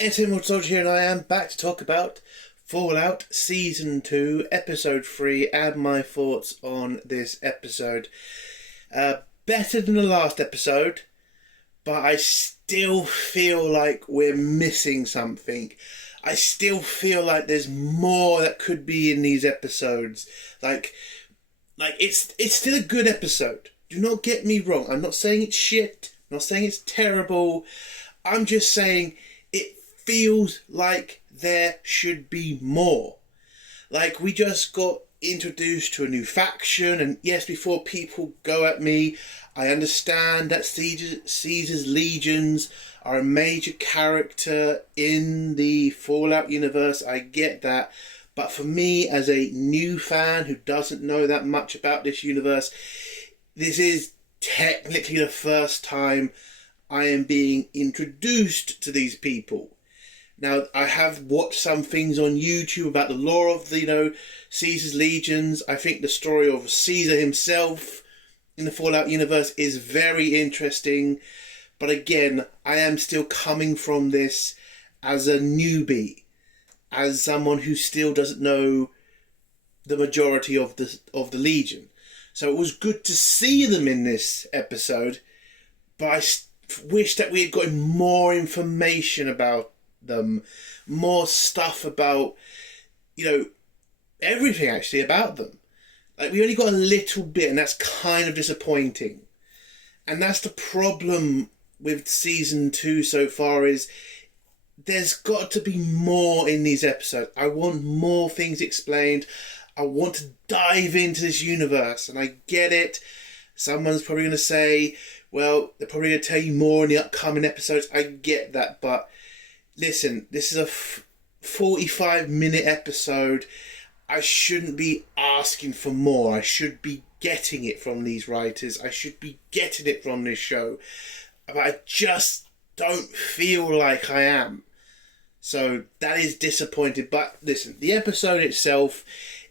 Entertainment Soldier here, and I am back to talk about Fallout Season 2, Episode 3, and my thoughts on this episode. Better than the last episode, but I still feel like we're missing something. I still feel like there's more that could be in these episodes. Like it's still a good episode. Do not get me wrong. I'm not saying it's shit. I'm not saying it's terrible. I'm just saying it feels like there should be more. Like, we just got introduced to a new faction, and yes, before people go at me, I understand that Caesar's legions are a major character in the Fallout universe. I get that. But for me, as a new fan who doesn't know that much about this universe, this is technically the first time I am being introduced to these people. Now, I have watched some things on YouTube about the lore of Caesar's legions. I think the story of Caesar himself in the Fallout universe is very interesting. But again, I am still coming from this as a newbie, as someone who still doesn't know the majority of the Legion. So it was good to see them in this episode, but I wish that we had gotten more information about them, more stuff about, everything actually about them. Like, we only got a little bit, and that's kind of disappointing. And that's the problem with Season 2 so far, is there's got to be more in these episodes. I want more things explained. I want to dive into this universe, and I get it. Someone's probably going to say, well, they're probably going to tell you more in the upcoming episodes. I get that, but listen, this is a 45-minute episode. I shouldn't be asking for more. I should be getting it from these writers. I should be getting it from this show. But I just don't feel like I am. So that is disappointing. But listen, the episode itself,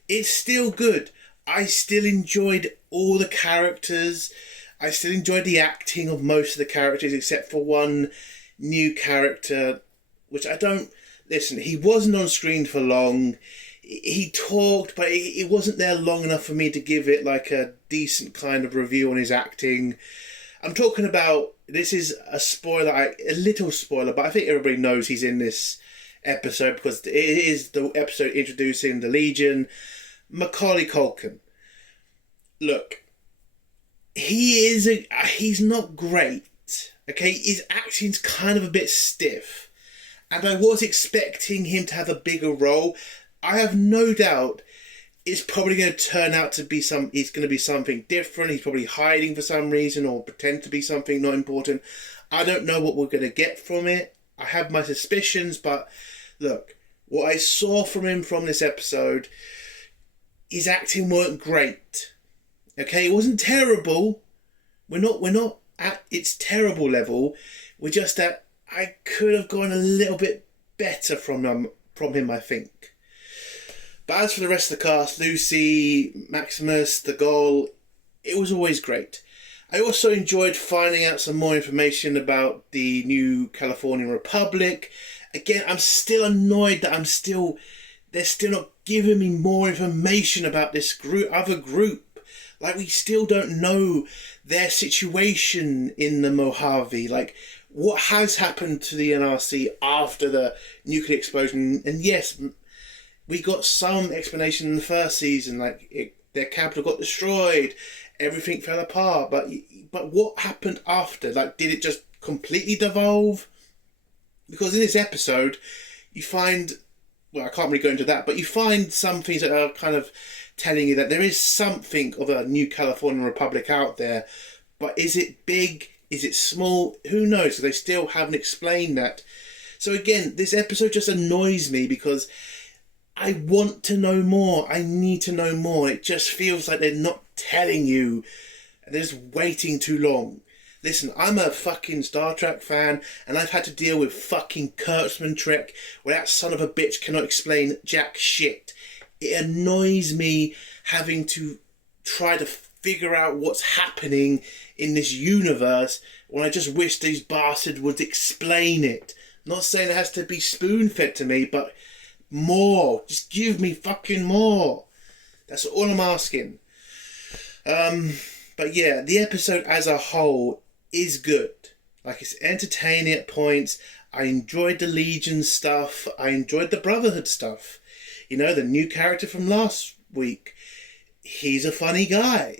it's still good. I still enjoyed all the characters. I still enjoyed the acting of most of the characters, except for one new character, which I don't... Listen, he wasn't on screen for long. He talked, but it wasn't there long enough for me to give it like a decent kind of review on his acting. I'm talking about... This is a spoiler, a little spoiler, but I think everybody knows he's in this episode because it is the episode introducing the Legion. Macaulay Culkin. Look, he's not great, okay? His acting's kind of a bit stiff, and I was expecting him to have a bigger role. I have no doubt it's probably going to turn out to be it's going to be something different. He's probably hiding for some reason or pretend to be something not important. I don't know what we're going to get from it. I have my suspicions, but look, what I saw from him from this episode, his acting weren't great. Okay, it wasn't terrible. We're not at its terrible level. We're just that I could have gone a little bit better from him, I think. But as for the rest of the cast, Lucy, Maximus, the Ghoul, it was always great. I also enjoyed finding out some more information about the new Californian Republic. Again, I'm still annoyed that they're still not giving me more information about this other group. Like, we still don't know their situation in the Mojave. Like, what has happened to the NRC after the nuclear explosion? And yes, we got some explanation in the first season, like their capital got destroyed, everything fell apart. But what happened after? Like, did it just completely devolve? Because in this episode, you find, well, I can't really go into that, but you find some things that are kind of telling you that there is something of a new Californian Republic out there. But is it big? Is it small? Who knows? So they still haven't explained that. So again, this episode just annoys me because I want to know more. I need to know more. It just feels like they're not telling you. They're just waiting too long. Listen, I'm a fucking Star Trek fan, and I've had to deal with fucking Kurtzman Trek, where that son of a bitch cannot explain jack shit. It annoys me having to try to figure out what's happening in this universe when I just wish these bastards would explain it. Not saying it has to be spoon-fed to me, but more. Just give me fucking more. That's all I'm asking. But yeah, the episode as a whole is good. Like, it's entertaining at points. I enjoyed the Legion stuff. I enjoyed the Brotherhood stuff. You know, the new character from last week. He's a funny guy.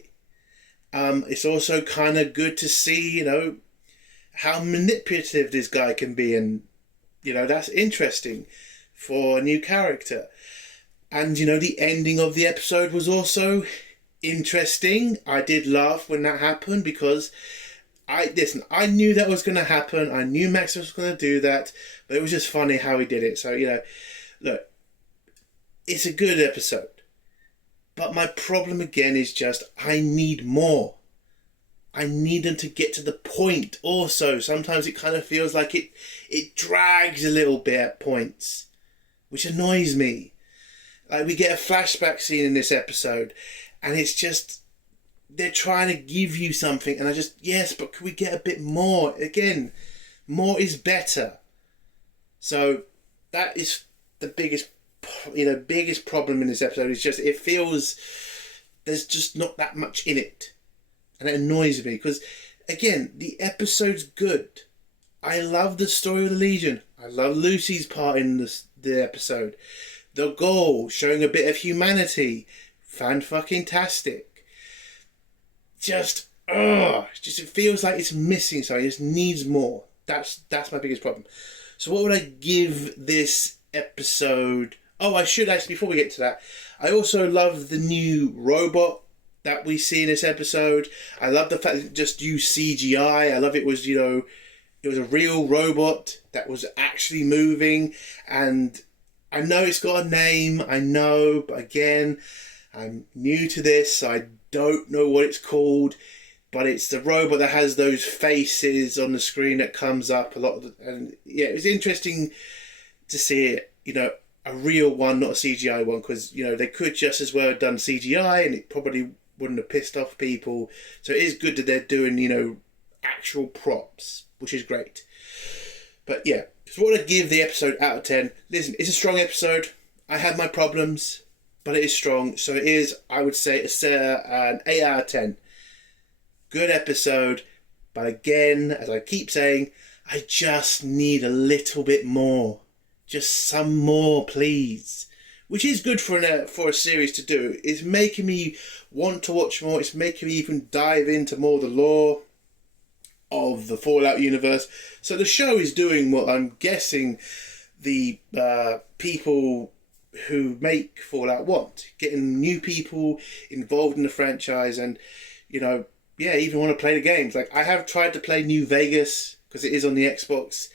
It's also kind of good to see, you know, how manipulative this guy can be. And, you know, that's interesting for a new character. And, you know, the ending of the episode was also interesting. I did laugh when that happened because I knew that was going to happen. I knew Max was going to do that, but it was just funny how he did it. So, you know, look, it's a good episode. But my problem again is just I need more. I need them to get to the point also. Sometimes it kind of feels like it drags a little bit at points, which annoys me. Like, we get a flashback scene in this episode, and it's just, they're trying to give you something, and I just, yes, but can we get a bit more? Again, more is better. So that is the biggest problem in this episode. Is just, it feels there's just not that much in it, and it annoys me because, again, the episode's good. I love the story of the Legion. I love Lucy's part in the episode. The goal, showing a bit of humanity, fan-fucking-tastic. Just it feels like it's missing something. It just needs more. That's my biggest problem. So what would I give this episode? Oh, I should actually, before we get to that, I also love the new robot that we see in this episode. I love the fact that it just used CGI. I love it was, you know, it was a real robot that was actually moving. And I know it's got a name, I know, but again, I'm new to this, so I don't know what it's called, but it's the robot that has those faces on the screen that comes up a lot. And yeah, it was interesting to see it, you know, a real one, not a CGI one, because, you know, they could just as well have done CGI and it probably wouldn't have pissed off people. So it is good that they're doing, you know, actual props, which is great. But yeah, so what I'd give the episode out of 10. Listen, it's a strong episode. I had my problems, but it is strong. So it is, I would say, it's an 8 out of 10. Good episode. But again, as I keep saying, I just need a little bit more. Just some more, please. Which is good for a series to do. It's making me want to watch more. It's making me even dive into more of the lore of the Fallout universe. So the show is doing what I'm guessing the people who make Fallout want. Getting new people involved in the franchise and, you know, yeah, even want to play the games. Like, I have tried to play New Vegas because it is on the Xbox.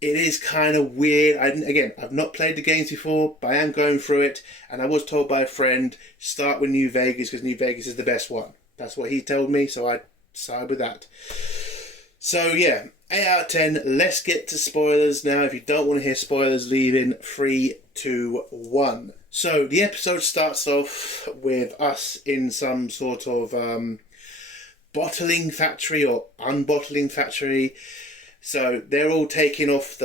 It is kind of weird. I've not played the games before, but I am going through it. And I was told by a friend, start with New Vegas because New Vegas is the best one. That's what he told me, so I side with that. So yeah, 8 out of 10. Let's get to spoilers now. If you don't want to hear spoilers, leave in 3, 2, 1. So the episode starts off with us in some sort of bottling factory or unbottling factory. So they're all taking off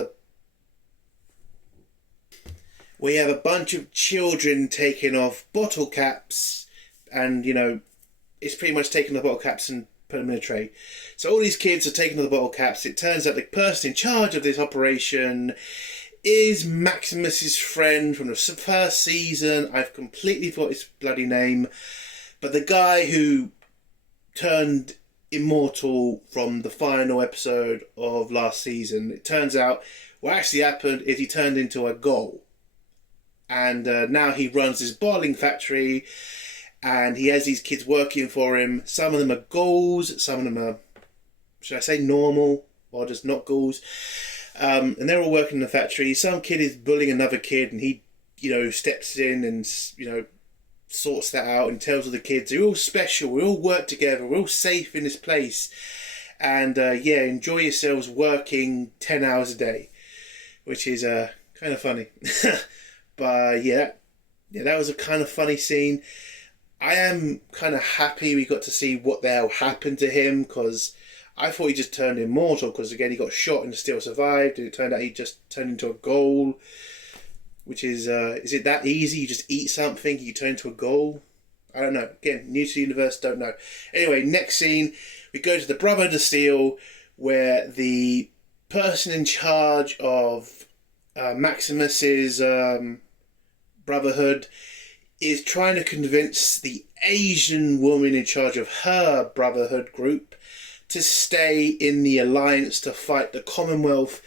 we have a bunch of children taking off bottle caps, and, you know, it's pretty much taking the bottle caps and put them in a tray. So all these kids are taking off the bottle caps. It turns out the person in charge of this operation is Maximus's friend from the first season. I've completely forgot his bloody name. But the guy who turned immortal from the final episode of last season, it turns out what actually happened is he turned into a ghoul. And now he runs this bottling factory. And he has these kids working for him. Some of them are ghouls. Some of them are, should I say, normal or just not ghouls. And they're all working in the factory. Some kid is bullying another kid, and he, you know, steps in and, you know, sorts that out and tells all the kids, "You're all special. We all work together. We're all safe in this place. And yeah, enjoy yourselves working 10 hours a day," which is kind of funny. But yeah, that was a kind of funny scene. I am kind of happy we got to see what the hell happened to him, because I thought he just turned immortal because, again, he got shot and still survived, and it turned out he just turned into a ghoul, which is it that easy? You just eat something, you turn into a ghoul? I don't know. Again, new to the universe, don't know. Anyway, next scene, we go to the Brotherhood of Steel, where the person in charge of Maximus's Brotherhood is trying to convince the Asian woman in charge of her Brotherhood group to stay in the Alliance to fight the Commonwealth.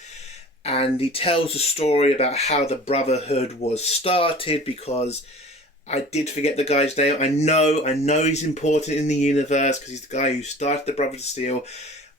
And he tells a story about how the Brotherhood was started, because I did forget the guy's name. I know he's important in the universe because he's the guy who started the Brotherhood of Steel.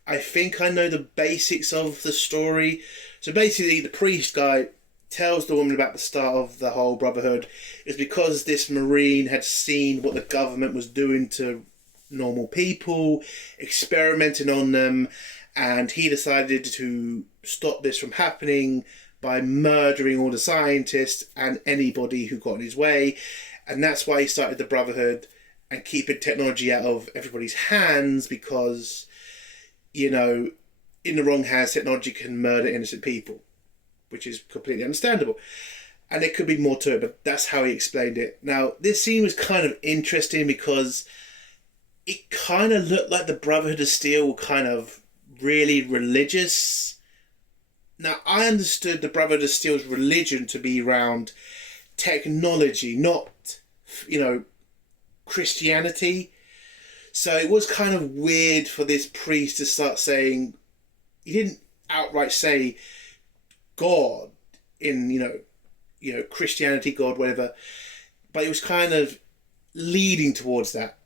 I think I know the basics of the story. So basically, the priest guy tells the woman about the start of the whole Brotherhood is because this Marine had seen what the government was doing to normal people, experimenting on them, and he decided to stop this from happening by murdering all the scientists and anybody who got in his way. And that's why he started the Brotherhood and keeping technology out of everybody's hands, because, you know, in the wrong hands, technology can murder innocent people, which is completely understandable. And there could be more to it, but that's how he explained it. Now, this scene was kind of interesting because it kind of looked like the Brotherhood of Steel were kind of really religious. Now, I understood the Brotherhood of Steel's religion to be around technology, not, you know, Christianity. So it was kind of weird for this priest to start saying, he didn't outright say God in, you know, Christianity, God, whatever, but it was kind of leading towards that.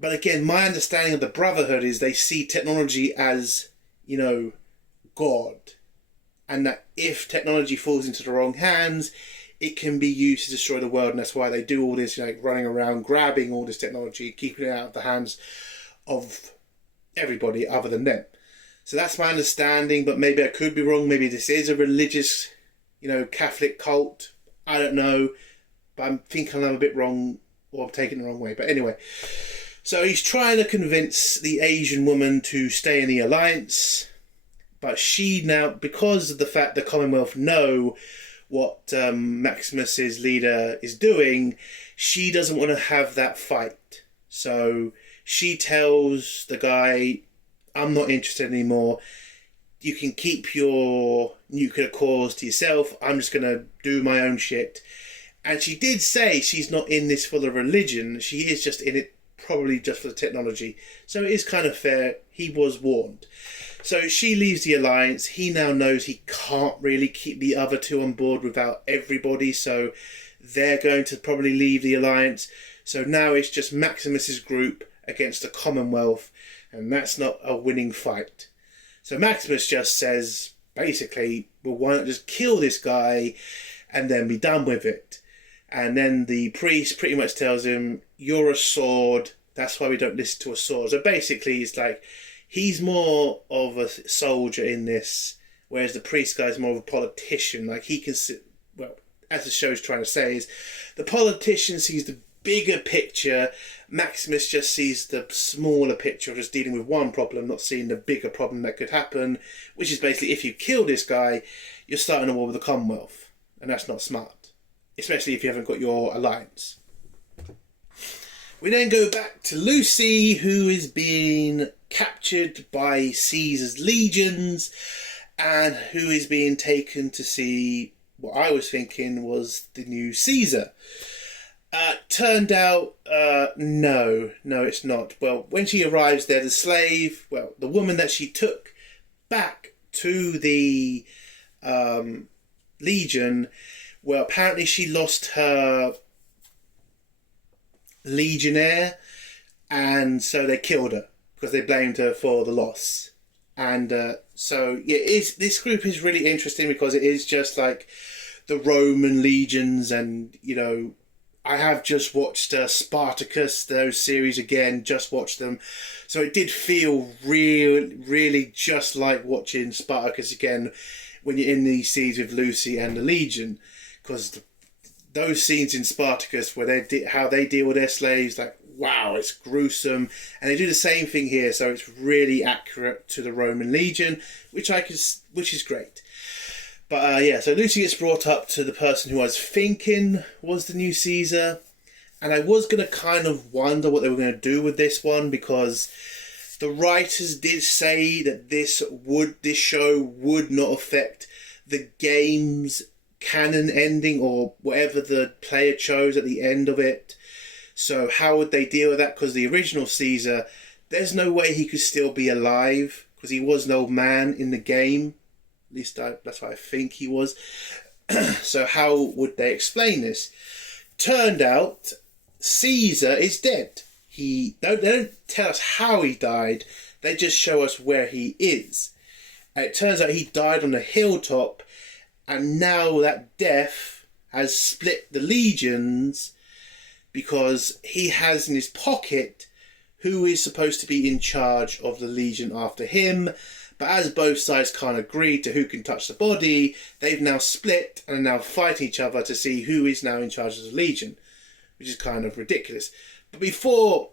But again, my understanding of the Brotherhood is they see technology as, you know, God, and that if technology falls into the wrong hands, it can be used to destroy the world. And that's why they do all this, you know, running around grabbing all this technology, keeping it out of the hands of everybody other than them. So that's my understanding, but maybe I could be wrong. Maybe this is a religious, you know, Catholic cult. I don't know, but I'm thinking I'm a bit wrong, or I'm taking it the wrong way. But anyway, so he's trying to convince the Asian woman to stay in the Alliance, but she now, because of the fact the Commonwealth know what Maximus's leader is doing, she doesn't want to have that fight. So she tells the guy, I'm not interested anymore. You can keep your nuclear cores to yourself. I'm just going to do my own shit. And she did say she's not in this for the religion. She is just in it probably just for the technology. So it is kind of fair. He was warned. So she leaves the Alliance. He now knows he can't really keep the other two on board without everybody. So they're going to probably leave the Alliance. So now it's just Maximus's group against the Commonwealth. And that's not a winning fight. So Maximus just says, basically, well, why not just kill this guy and then be done with it? And then the priest pretty much tells him, you're a sword. That's why we don't listen to a sword. So basically, it's like, he's more of a soldier in this, whereas the priest guy is more of a politician. Like, he can, well, as the show's trying to say, is the politician sees the bigger picture. Maximus just sees the smaller picture of just dealing with one problem, not seeing the bigger problem that could happen, which is basically, if you kill this guy, you're starting a war with the Commonwealth. And that's not smart, especially if you haven't got your alliance. We then go back to Lucy, who is being captured by Caesar's legions and who is being taken to see what I was thinking was the new Caesar. Turned out, no, it's not. Well, when she arrives there, the slave, well, the woman that she took back to the Legion, well, apparently she lost her legionnaire, and so they killed her because they blamed her for the loss. And so, yeah, this group is really interesting because it is just like the Roman legions, and, you know, I have just watched Spartacus, those series again, just watched them. So it did feel really just like watching Spartacus again when you're in these scenes with Lucy and the Legion. Because those scenes in Spartacus where how they deal with their slaves, like, wow, it's gruesome. And they do the same thing here, so it's really accurate to the Roman legion, which is great. But so Lucy gets brought up to the person who I was thinking was the new Caesar, and I was going to kind of wonder what they were going to do with this one, because the writers did say that this show would not affect the game's canon ending or whatever the player chose at the end of it. So how would they deal with that? Because the original Caesar, there's no way he could still be alive, because he was an old man in the game. At least that's what I think he was. So how would they explain this? Turned out Caesar is dead. They don't tell us how he died. They just show us where he is. And it turns out he died on a hilltop, and now that death has split the legions, because he has in his pocket who is supposed to be in charge of the legion after him. But as both sides can't agree to who can touch the body, they've now split and are now fighting each other to see who is now in charge of the legion, which is kind of ridiculous. But before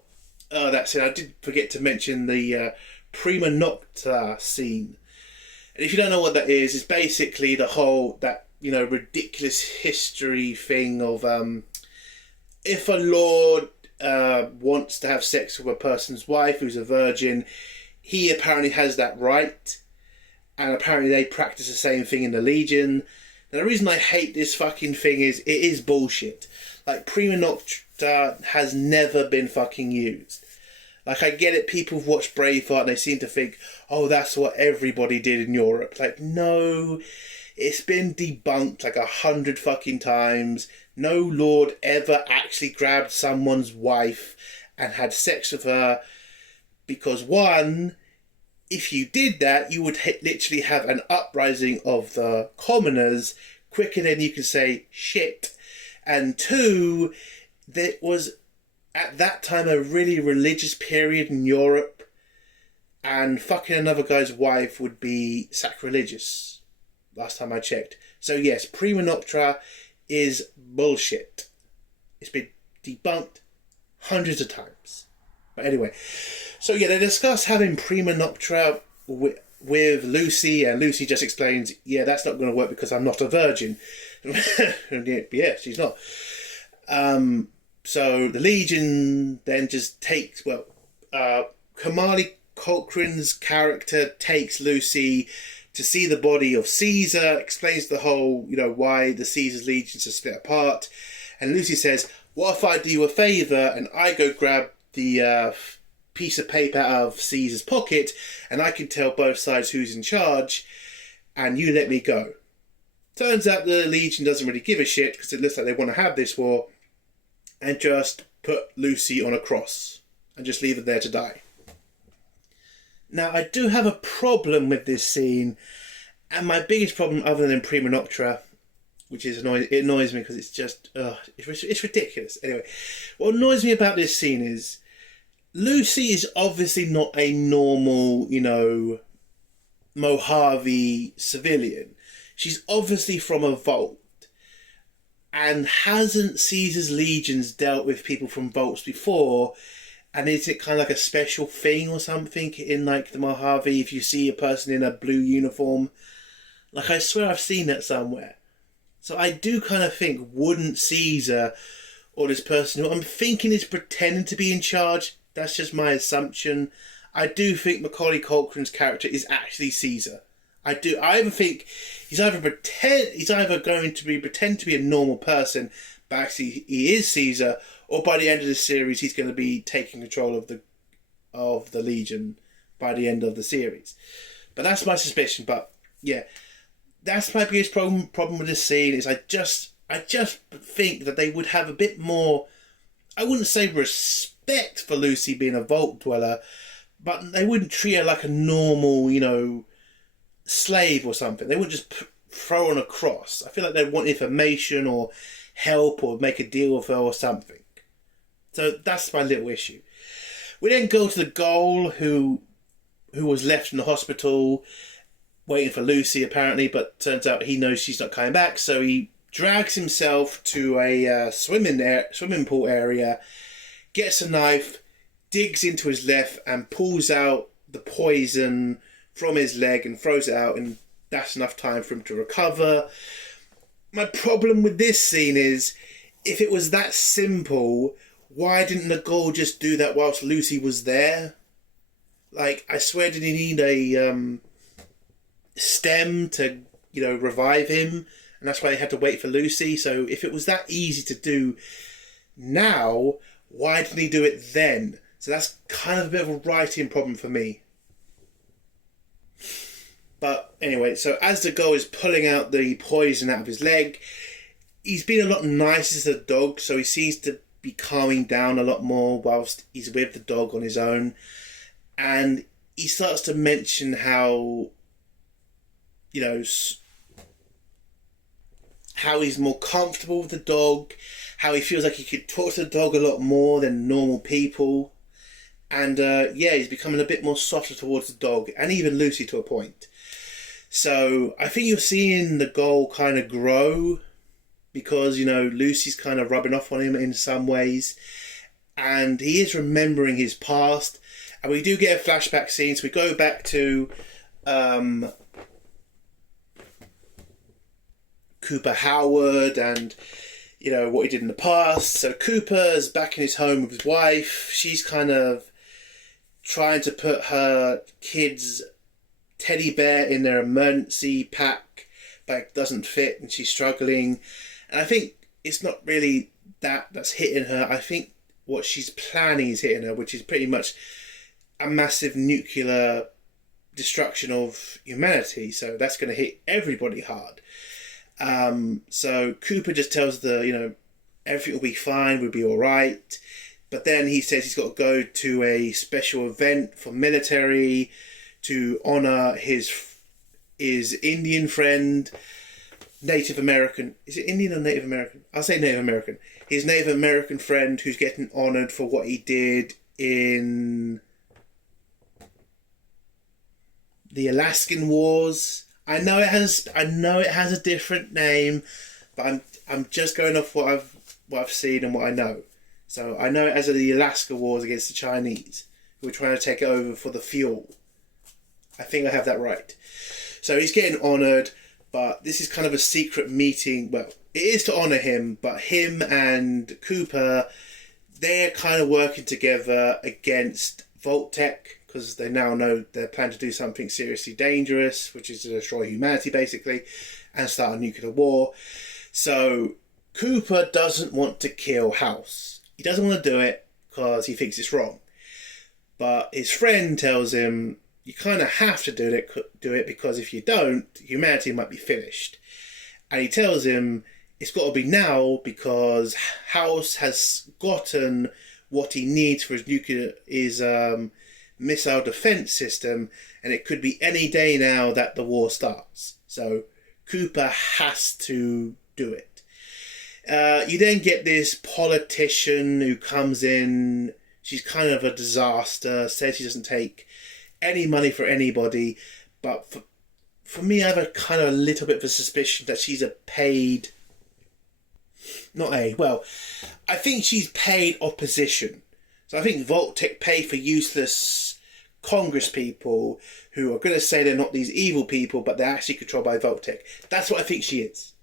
that said, I did forget to mention the Prima Nocta scene. And if you don't know what that is, it's basically the whole, ridiculous history thing of if a lord wants to have sex with a person's wife who's a virgin, he apparently has that right, and apparently they practice the same thing in the Legion. Now, the reason I hate this fucking thing is it is bullshit. Like, Prima Nocta has never been fucking used. Like, I get it, people have watched Braveheart and they seem to think, oh, that's what everybody did in Europe. Like, no, it's been debunked like 100 fucking times. No lord ever actually grabbed someone's wife and had sex with her. Because one, if you did that, you would literally have an uprising of the commoners quicker than you can say shit. And two, there was at that time a really religious period in Europe, and fucking another guy's wife would be sacrilegious, last time I checked. So yes, Prima Nocta is bullshit. It's been debunked hundreds of times. But anyway, so yeah, they discuss having Prima Nocta with Lucy, and Lucy just explains, yeah, that's not going to work because I'm not a virgin. Yeah, she's not. So the Legion then just takes, Kamali Cochrane's character takes Lucy to see the body of Caesar, explains the whole, why the Caesar's legions are split apart. And Lucy says, what if I do you a favour and I go grab the piece of paper out of Caesar's pocket and I can tell both sides who's in charge and you let me go. Turns out the Legion doesn't really give a shit because it looks like they want to have this war and just put Lucy on a cross and just leave her there to die. Now, I do have a problem with this scene, and my biggest problem, other than Prima Nocta, which is it annoys me because it's just, it's ridiculous. Anyway, what annoys me about this scene is Lucy is obviously not a normal, Mojave civilian. She's obviously from a vault. And hasn't Caesar's legions dealt with people from vaults before? And is it kind of like a special thing or something in like the Mojave if you see a person in a blue uniform? Like, I swear I've seen that somewhere. So I do kind of think, wouldn't Caesar or this person who I'm thinking is pretending to be in charge, that's just my assumption. I do think Macaulay Culkin's character is actually Caesar. I do. I even think he's either going to pretend to be a normal person, but actually he is Caesar, or by the end of the series he's going to be taking control of the Legion by the end of the series. But that's my suspicion. But yeah, that's my biggest problem with this scene is I just think that they would have a bit more, I wouldn't say respect for Lucy being a vault dweller, but they wouldn't treat her like a normal, slave or something. They wouldn't just throw her on a cross. I feel like they'd want information or help or make a deal with her or something. So that's my little issue. We then go to the Ghoul who was left in the hospital waiting for Lucy apparently, but turns out he knows she's not coming back, so he drags himself to a swimming pool area, gets a knife, digs into his left and pulls out the poison from his leg and throws it out, and that's enough time for him to recover. My problem with this scene is, if it was that simple, why didn't Nagol just do that whilst Lucy was there? Like, I swear, did he need a stem to, revive him? And that's why they had to wait for Lucy. So if it was that easy to do now, why didn't he do it then? So that's kind of a bit of a writing problem for me. But anyway, so as the girl is pulling out the poison out of his leg, he's been a lot nicer to the dog, so he seems to be calming down a lot more whilst he's with the dog on his own. And he starts to mention how, how he's more comfortable with the dog, how he feels like he could talk to the dog a lot more than normal people. And he's becoming a bit more softer towards the dog, and even Lucy to a point. So I think you're seeing the goal kind of grow, because, Lucy's kind of rubbing off on him in some ways. And he is remembering his past. And we do get a flashback scene. So we go back to Cooper Howard and, what he did in the past. So Cooper's back in his home with his wife. She's kind of trying to put her kids' teddy bear in their emergency pack, but it doesn't fit and she's struggling. And I think it's not really that's hitting her. I think what she's planning is hitting her, which is pretty much a massive nuclear destruction of humanity. So that's going to hit everybody hard. So Cooper just tells her, everything will be fine, we'll be all right. But then he says he's got to go to a special event for military to honour his Indian friend, Native American. Is it Indian or Native American? I'll say Native American. His Native American friend who's getting honoured for what he did in the Alaskan Wars. I know it has a different name, but I'm just going off what I've seen and what I know. So I know it as the Alaska Wars against the Chinese, who were trying to take it over for the fuel. I think I have that right. So he's getting honoured, but this is kind of a secret meeting. Well, it is to honour him, but him and Cooper, they're kind of working together against Vault-Tec, because they now know they're planning to do something seriously dangerous, which is to destroy humanity, basically, and start a nuclear war. So Cooper doesn't want to kill House. He doesn't want to do it because he thinks it's wrong. But his friend tells him, you kind of have to do it because if you don't, humanity might be finished. And he tells him it's got to be now because House has gotten what he needs for his missile defense system, and it could be any day now that the war starts. So Cooper has to do it. You then get this politician who comes in. She's kind of a disaster, says she doesn't take any money for anybody, but for me, I have a little bit of a suspicion that she's I think she's paid opposition. So I think Vault-Tec pay for useless Congress people who are going to say they're not these evil people, but they're actually controlled by Vault-Tec. That's what I think she is.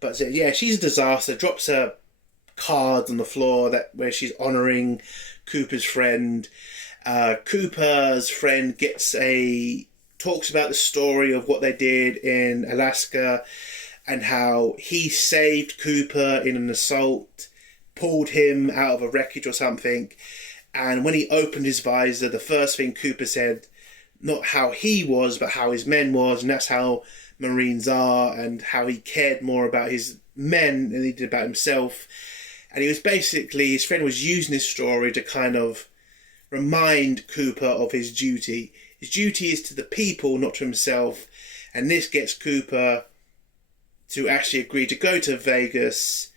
But she's a disaster, drops her cards on the floor where she's honouring Cooper's friend. Cooper's friend talks about the story of what they did in Alaska and how he saved Cooper in an assault, pulled him out of a wreckage or something, and when he opened his visor, the first thing Cooper said, not how he was, but how his men was, and that's how Marines are, and how he cared more about his men than he did about himself. And his friend was using this story to kind of remind Cooper of his duty. His duty is to the people, not to himself. And this gets Cooper to actually agree to go to Vegas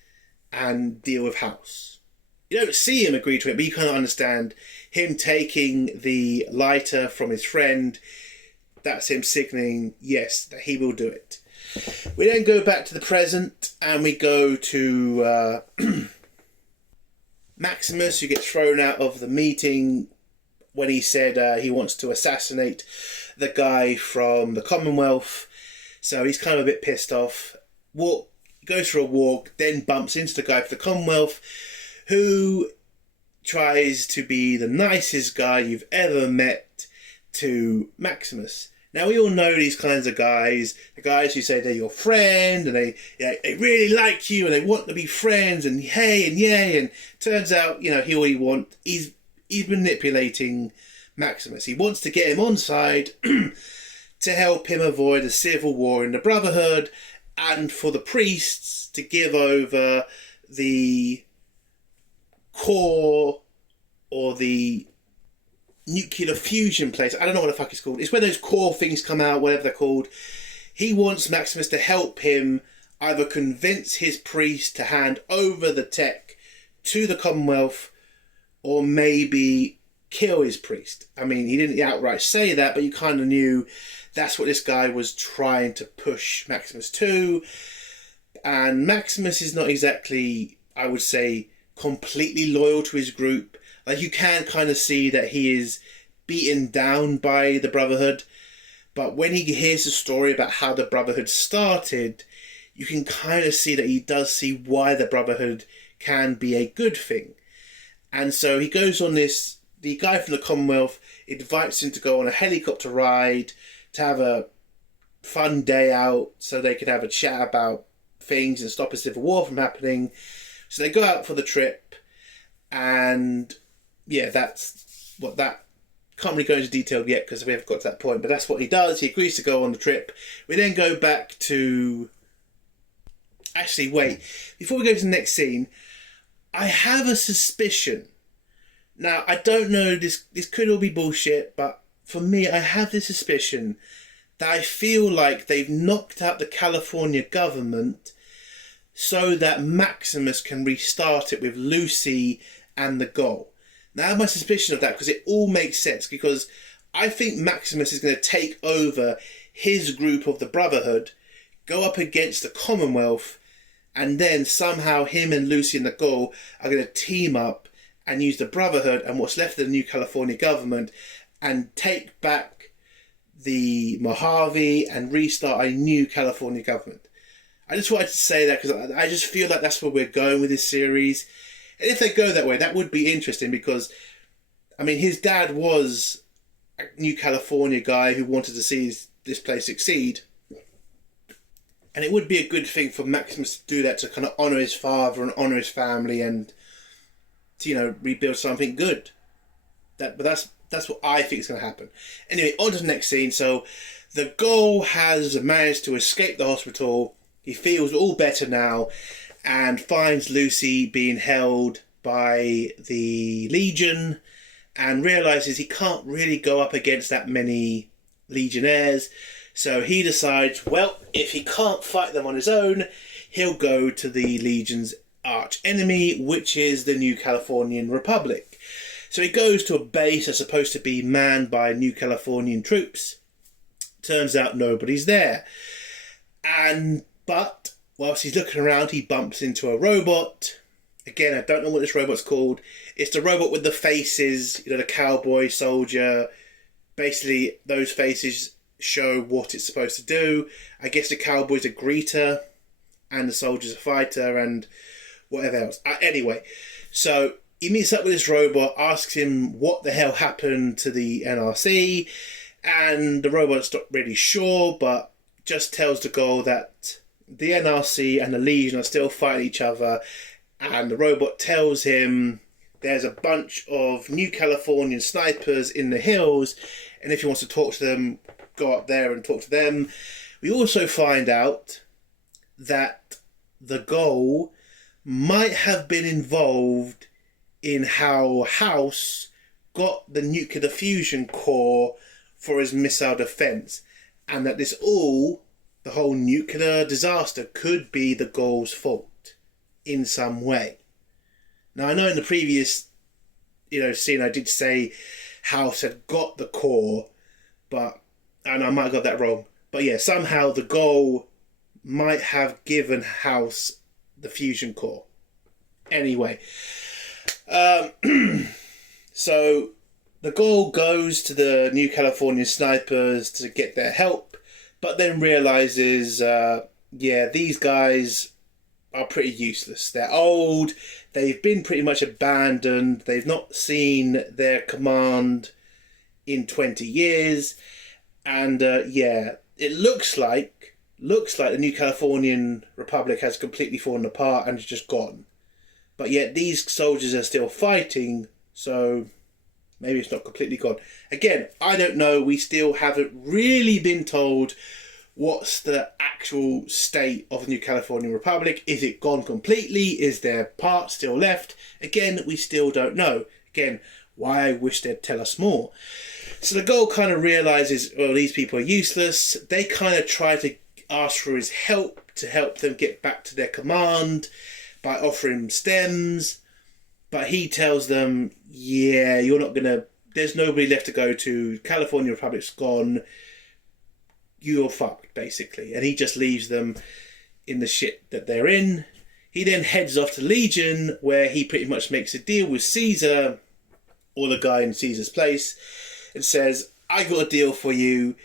and deal with House. You don't see him agree to it, but you kind of understand him taking the lighter from his friend. That's him signaling, yes, that he will do it. We then go back to the present and we go to Maximus, who gets thrown out of the meeting when he said he wants to assassinate the guy from the Commonwealth. So he's kind of a bit pissed off. Goes for a walk, then bumps into the guy from the Commonwealth, who tries to be the nicest guy you've ever met to Maximus. Now, we all know these kinds of guys, the guys who say they're your friend, and they really like you, and they want to be friends, and hey, and yay, and turns out, he's manipulating Maximus. He wants to get him on side to help him avoid a civil war in the Brotherhood, and for the priests to give over the core, or the nuclear fusion place. I don't know what the fuck it's called. It's where those core things come out, whatever they're called. He wants Maximus to help him either convince his priest to hand over the tech to the Commonwealth, or maybe kill his priest. I mean, he didn't outright say that, but you kind of knew that's what this guy was trying to push Maximus to. And Maximus is not exactly, I would say, completely loyal to his group. Like, you can kind of see that he is beaten down by the Brotherhood. But when he hears the story about how the Brotherhood started, you can kind of see that he does see why the Brotherhood can be a good thing. And so he goes on this, the guy from the Commonwealth invites him to go on a helicopter ride, to have a fun day out, so they can have a chat about things and stop a civil war from happening. So they go out for the trip, and yeah, that's what that... Can't really go into detail yet because we haven't got to that point, but that's what he does. He agrees to go on the trip. We then go back to... Actually, wait. Before we go to the next scene, I have a suspicion. Now, I don't know, this could all be bullshit, but for me, I have this suspicion that I feel like they've knocked out the California government so that Maximus can restart it with Lucy and the goal. Now, I have my suspicion of that because it all makes sense, because I think Maximus is going to take over his group of the Brotherhood, go up against the Commonwealth, and then somehow him and Lucy and the goal are going to team up and use the Brotherhood and what's left of the new California government and take back the Mojave and restart a new California government. I just wanted to say that because I just feel like that's where we're going with this series. And if they go that way, that would be interesting because, I mean, his dad was a new California guy who wanted to see this place succeed. And it would be a good thing for Maximus to do that, to kind of honour his father and honour his family and to, rebuild something good. But that's what I think is going to happen. Anyway, on to the next scene. So the goal has managed to escape the hospital. He feels all better now and finds Lucy being held by the Legion and realises he can't really go up against that many Legionnaires. So he decides, well, if he can't fight them on his own, he'll go to the Legion's arch enemy, which is the New Californian Republic. So he goes to a base that's supposed to be manned by New Californian troops. Turns out nobody's there. But whilst he's looking around, he bumps into a robot. Again, I don't know what this robot's called. It's the robot with the faces, the cowboy, soldier. Basically, those faces show what it's supposed to do. I guess the cowboy's a greeter and the soldier's a fighter and whatever else. Anyway, so he meets up with this robot, asks him what the hell happened to the NRC, and the robot's not really sure, but just tells the goal that the NRC and the Legion are still fighting each other, and the robot tells him there's a bunch of New Californian snipers in the hills, and if he wants to talk to them, go up there and talk to them. We also find out that the goal might have been involved in how House got the nuclear fusion core for his missile defense, and that the whole nuclear disaster could be the goal's fault in some way. Now, I know in the previous, scene I did say House had got the core, and I might have got that wrong. But yeah, somehow the goal might have given House the fusion core. Anyway, So the Gaul goes to the New Californian snipers to get their help, but then realizes, these guys are pretty useless. They're old, they've been pretty much abandoned, they've not seen their command in 20 years, and it looks like the New Californian Republic has completely fallen apart and is just gone. But yet these soldiers are still fighting, so maybe it's not completely gone. Again, I don't know. We still haven't really been told what's the actual state of the New Californian Republic. Is it gone completely? Is there parts still left? Again, we still don't know. Again, why I wish they'd tell us more. So the Gaul kind of realizes, well, these people are useless. They kind of try to ask for his help to help them get back to their command by offering stems. But he tells them, yeah, you're not going to... There's nobody left to go to. California Republic's gone. You're fucked, basically. And he just leaves them in the shit that they're in. He then heads off to Legion, where he pretty much makes a deal with Caesar, or the guy in Caesar's place, and says, I got a deal for you.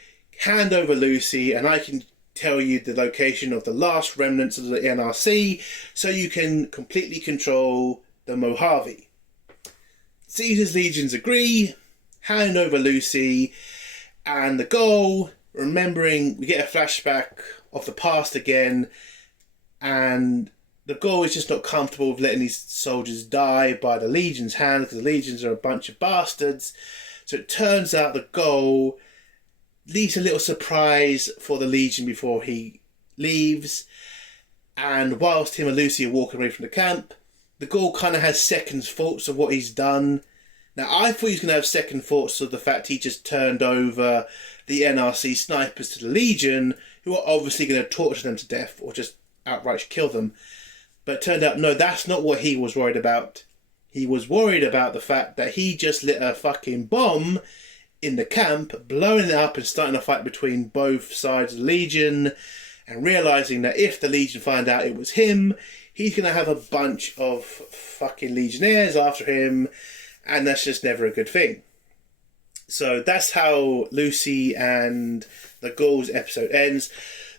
Hand over Lucy, and I can tell you the location of the last remnants of the NRC, so you can completely control the Mojave. Caesar's legions agree, hand over Lucy, and the Gaul, remembering, we get a flashback of the past again, and the Gaul is just not comfortable with letting these soldiers die by the Legion's hand, because the Legions are a bunch of bastards. So it turns out the Gaul leaves a little surprise for the Legion before he leaves, and whilst him and Lucy are walking away from the camp, the Gaul kind of has second thoughts of what he's done. Now, I thought he was going to have second thoughts of the fact he just turned over the NRC snipers to the Legion, who are obviously going to torture them to death or just outright kill them. But it turned out, no, that's not what he was worried about. He was worried about the fact that he just lit a fucking bomb in the camp, blowing it up and starting a fight between both sides of the Legion, and realising that if the Legion find out it was him, he's going to have a bunch of fucking Legionnaires after him, and that's just never a good thing. So that's how Lucy and the Gauls episode ends.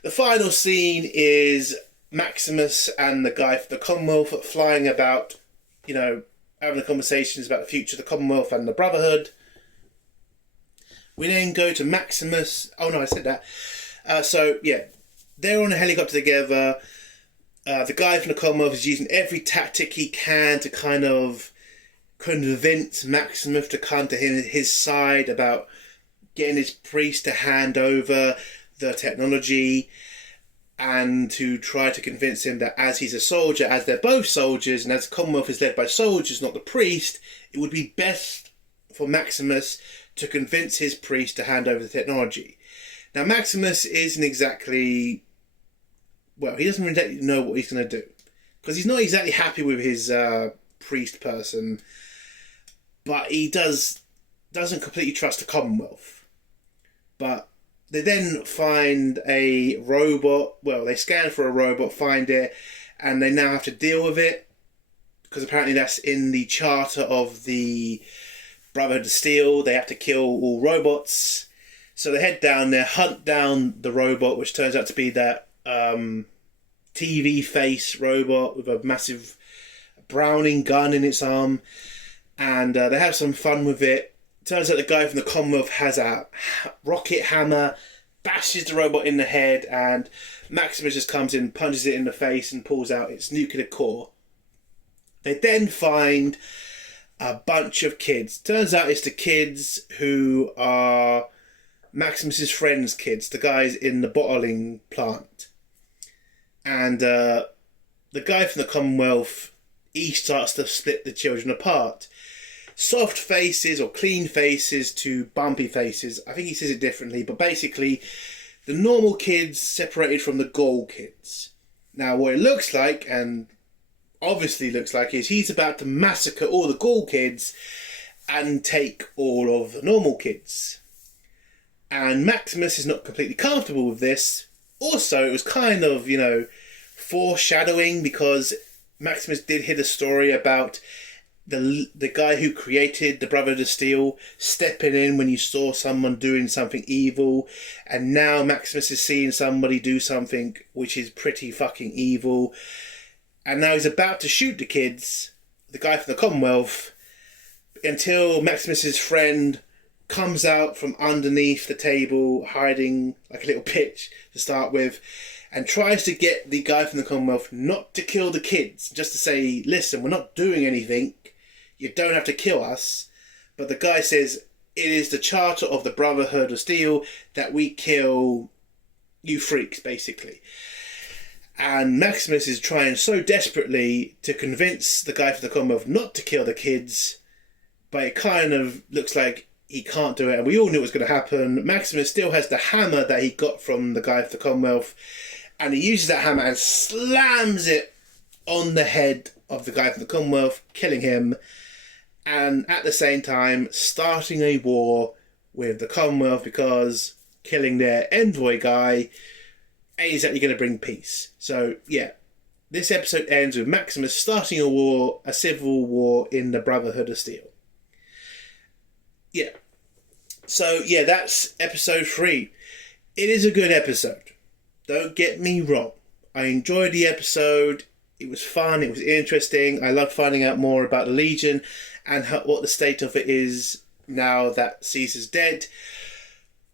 The final scene is Maximus and the guy from the Commonwealth flying about, having conversations about the future of the Commonwealth and the Brotherhood. We then go to Maximus. Oh no, I said that. They're on a helicopter together. The guy from the Commonwealth is using every tactic he can to kind of convince Maximus to come to his side about getting his priest to hand over the technology, and to try to convince him that as he's a soldier, as they're both soldiers, and as the Commonwealth is led by soldiers, not the priest, it would be best for Maximus to convince his priest to hand over the technology. Now, Maximus isn't exactly... Well, he doesn't really know what he's going to do, because he's not exactly happy with his priest person, but he doesn't completely trust the Commonwealth. But they then find a robot. Well, they scan for a robot, find it, and they now have to deal with it, because apparently that's in the charter of the Brotherhood of Steel. They have to kill all robots. So they head down there, hunt down the robot, which turns out to be that TV face robot with a massive Browning gun in its arm, and they have some fun with it. Turns out the guy from the Commonwealth has a rocket hammer, bashes the robot in the head, and Maximus just comes in, punches it in the face, and pulls out its nuclear core. They then find a bunch of kids. Turns out it's the kids who are Maximus's friends' kids, the guys in the bottling plant. And the guy from the Commonwealth, he starts to split the children apart. Soft faces or clean faces to bumpy faces. I think he says it differently, but basically the normal kids separated from the Gaul kids. Now what it looks like, and obviously looks like, is he's about to massacre all the Gaul kids and take all of the normal kids. And Maximus is not completely comfortable with this. Also, it was kind of, foreshadowing, because Maximus did hear the story about the guy who created the Brotherhood of Steel stepping in when you saw someone doing something evil, and now Maximus is seeing somebody do something which is pretty fucking evil, and now he's about to shoot the kids, the guy from the Commonwealth, until Maximus's friend comes out from underneath the table, hiding like a little bitch to start with, and tries to get the guy from the Commonwealth not to kill the kids, just to say, listen, we're not doing anything, you don't have to kill us. But the guy says, it is the charter of the Brotherhood of Steel that we kill you freaks, basically. And Maximus is trying so desperately to convince the guy from the Commonwealth not to kill the kids, but it kind of looks like he can't do it, and we all knew it was going to happen. Maximus still has the hammer that he got from the guy from the Commonwealth, and he uses that hammer and slams it on the head of the guy from the Commonwealth, killing him, and at the same time starting a war with the Commonwealth, because killing their envoy guy ain't exactly going to bring peace. So yeah, this episode ends with Maximus starting a war, a civil war in the Brotherhood of Steel. Yeah. So yeah, that's episode 3. It is a good episode. Don't get me wrong. I enjoyed the episode. It was fun. It was interesting. I loved finding out more about the Legion and what the state of it is now that Caesar's dead.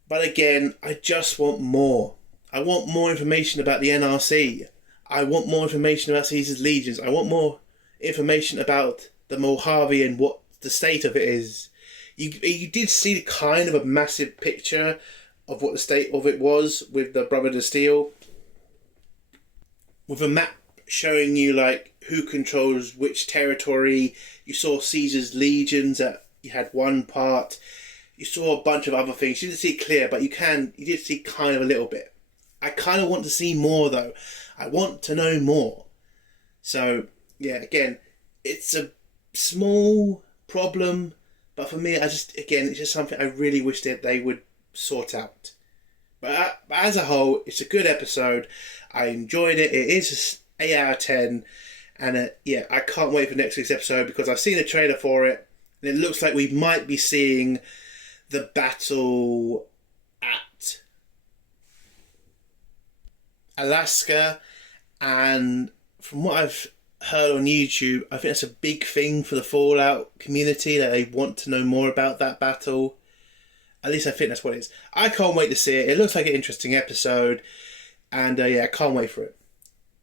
But again, I just want more. I want more information about the NRC. I want more information about Caesar's legions. I want more information about the Mojave and what the state of it is. You did see kind of a massive picture of what the state of it was with the Brotherhood of Steel, with a map showing you like who controls which territory. You saw Caesar's legions that you had one part. You saw a bunch of other things. You didn't see it clear, but you did see kind of a little bit. I kind of want to see more though. I want to know more. So yeah, again, it's a small problem, but for me, it's just something I really wish that they would sort out. But as a whole, it's a good episode. I enjoyed it. It is 8 out of 10. And yeah, I can't wait for next week's episode because I've seen a trailer for it. And it looks like we might be seeing the battle at Alaska. And from what I've heard on YouTube, I think that's a big thing for the Fallout community, that they want to know more about that battle. At least I think that's what it is. I can't wait to see it. It looks like an interesting episode. And yeah, I can't wait for it.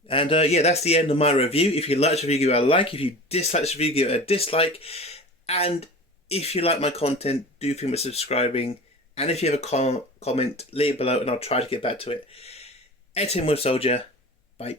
And yeah, that's the end of my review. If you like this review, give it a like. If you dislike this review, give it a dislike. And if you like my content, do think about subscribing. And if you have a comment, leave it below and I'll try to get back to it. Editing with Soldier. Bye.